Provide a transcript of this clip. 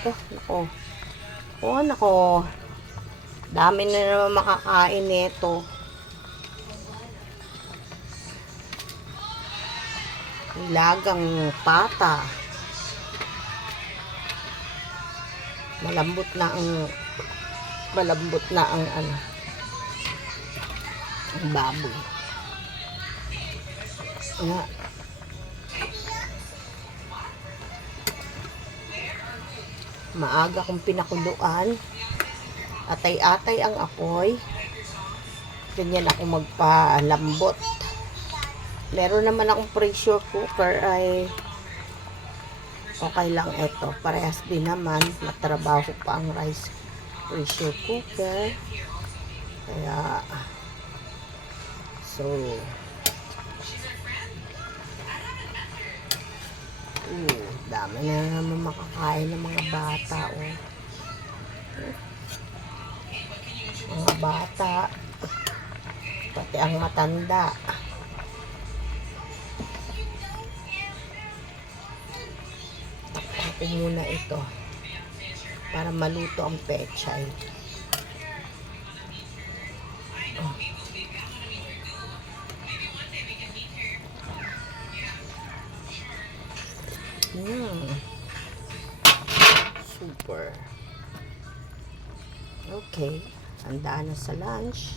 Ito, nako. Oh, nako. Dami na naman makakain nito. Lagang pata. Malambot na ang ano, ang baboy. Nga. Maaga kong pinakuluan. Atay-atay ang apoy. Ganyan ako magpalambot. Meron naman akong pressure cooker ay okay lang ito. Parehas din naman. Matrabaho pa ang rice pressure cooker. Kaya so dami na naman makakain ng mga bata. Oh. Mga bata. Pati ang matanda. Takpan ko muna ito para maluto ang pechay. Oh. Super. Okay. Handa na sa lunch.